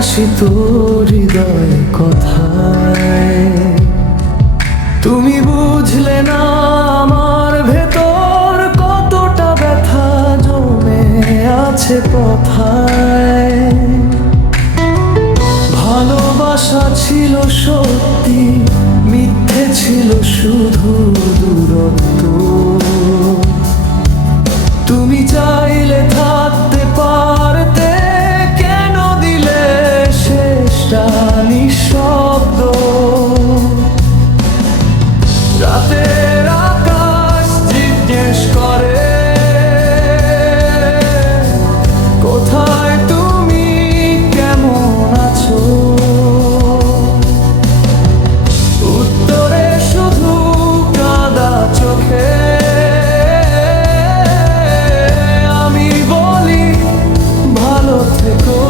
প্রকাশিত হৃদয় কথায়। তুমি বুঝলে না আমার ভেতর কতটা ব্যথা জমে আছে কথায়। ভালোবাসা ছিল সত্যি, মিথ্যে ছিল শুধু দূরত্ব। তুমি চাইলে থাকতে পারতে, কেন দিলে শেষটা নিঃশব্দ। রাতের আকাশ জিজ্ঞেস করে, কোথায় তুমি, কেমন আছো। উত্তরে শুধু কাঁদা চোখে আমি বলি, ভালো থেকো।